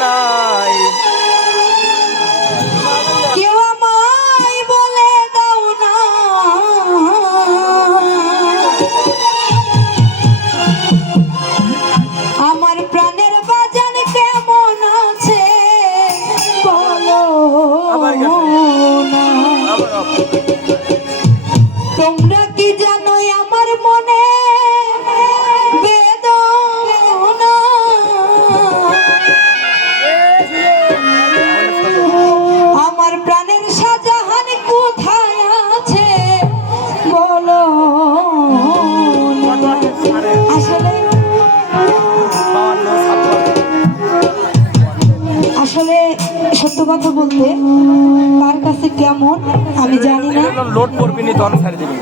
নাই কেউ আমায় বলে দাও না আমার প্রাণের বাজান কেমন আছে বলো না। তোমরা কি জানো আমার মনে বেদনা আমার প্রাণের শাহজাহান কোথায় আছে বলো না। আসলে আসলে সত্য কথা বলতে কার কাছে কেমন আমি জানি না, লোড করবি নি তখন ছেড়ে দিবি।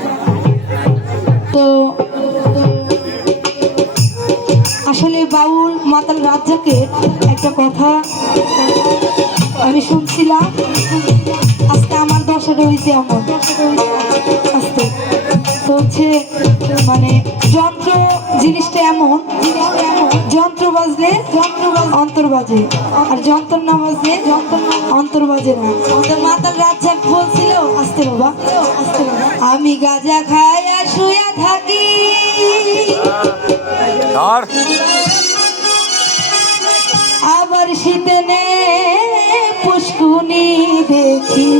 তো আসলে বাউল মাতাল রাজ্জাকের একটা কথা আমি শুনছিলাম, আজকে আমার দশাটা হয়েছে এমন আজকে তো হচ্ছে মানে যন্ত্র জিনিসটা এমন যন্ত্র বাজলে অন্তর বাজে আর যন্ত্র না বাজলে অন্তর বাজে না। আমাদের মাতাল রাজ্জাক বলছিল আস্তে বাবা আমি গাঁজা খাইয়া শুয়ে থাকি আবার শীতে নে পুষ্কুনি দেখি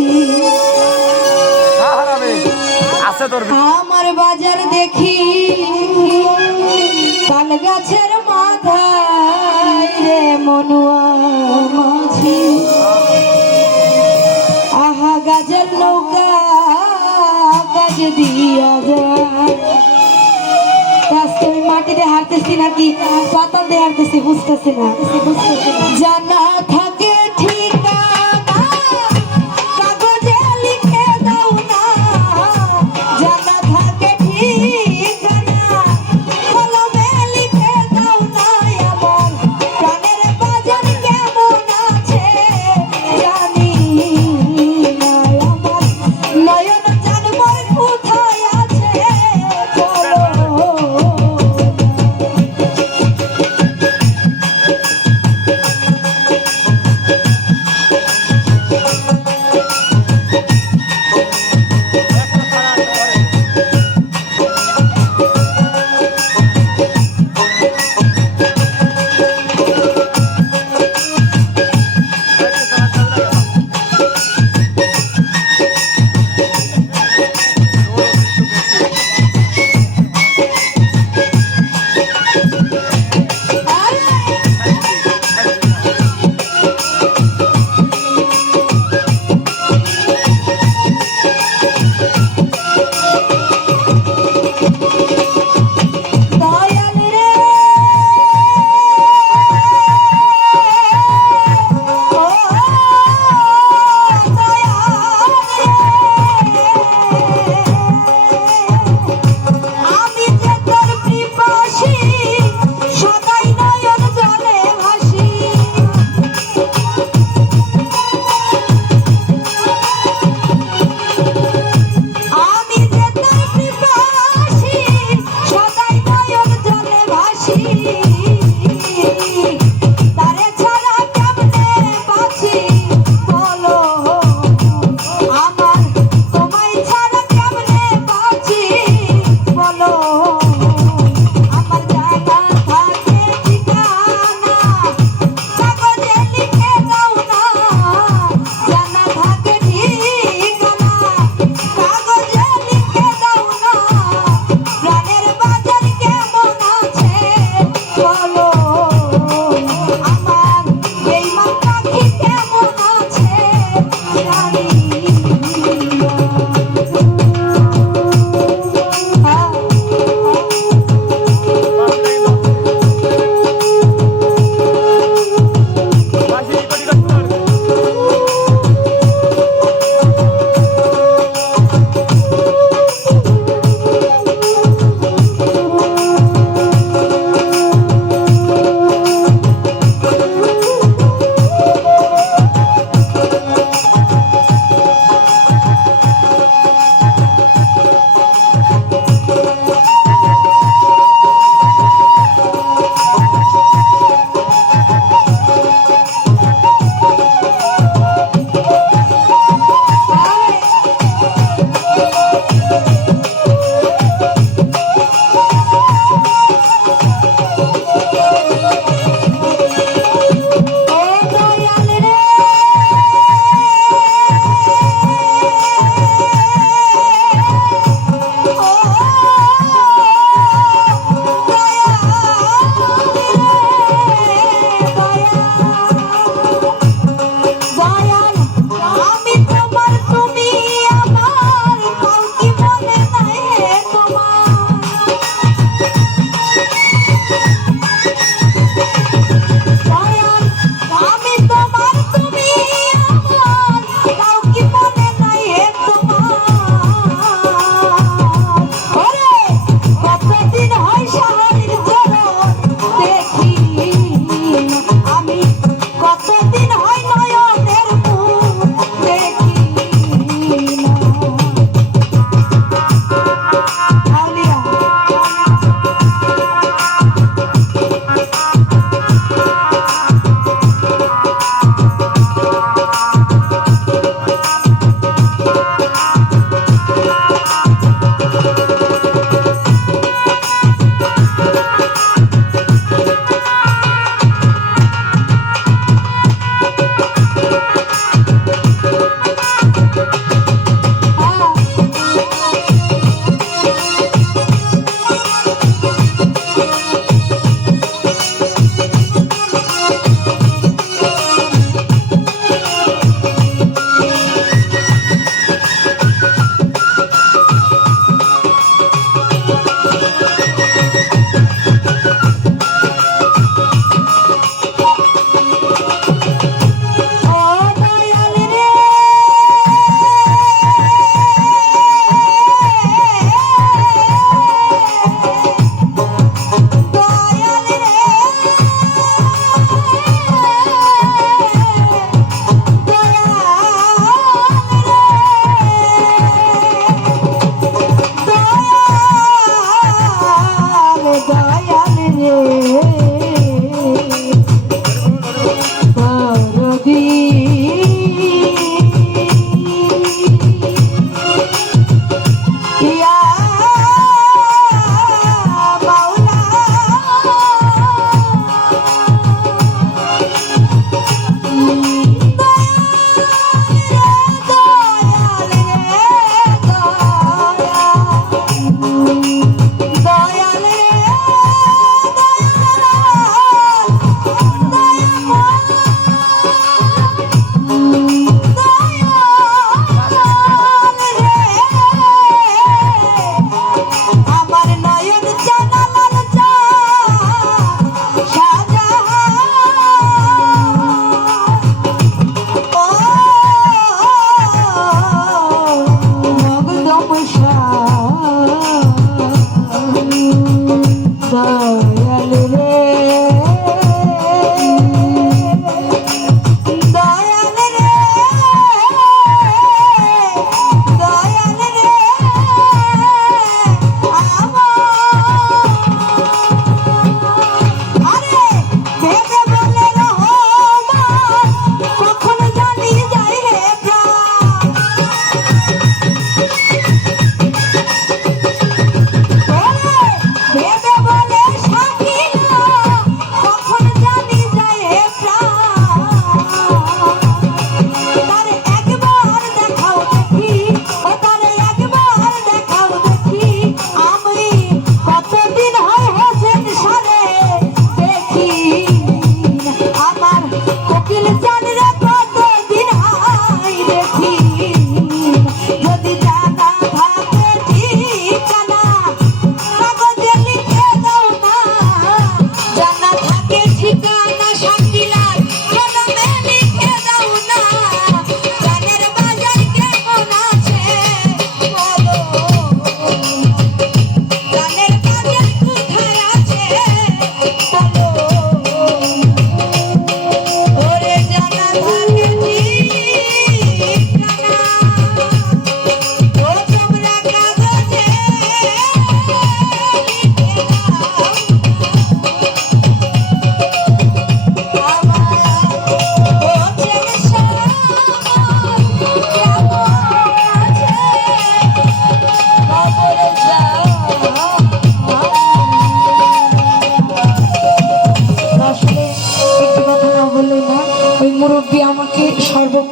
আমার বাজার দেখি তাল গাছের মাথায় রে মনুয়া মাঝি আহা গাছের নৌকা কাজে দিয়া যায়। আজকে আমি মাটিতে হারতেছি নাকি পাতাল দিয়ে হারতেছি বুঝতেছি না জানা থাকে ঠিকানা কাগজে লিখে দাও না জানা থাকে ঠিকানা কলমে লিখে দাও না আমার প্রাণের বাজার কেমন আছে জানি না আমার নয়ন জানবর কোথায় আছে বলো।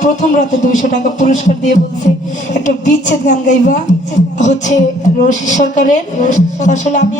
প্রথম রাতে 200 টাকা পুরস্কার দিয়ে বলছে একটা বিচ্ছেদ গান গাইবা, হচ্ছে রশি সরকারের। আসলে আমি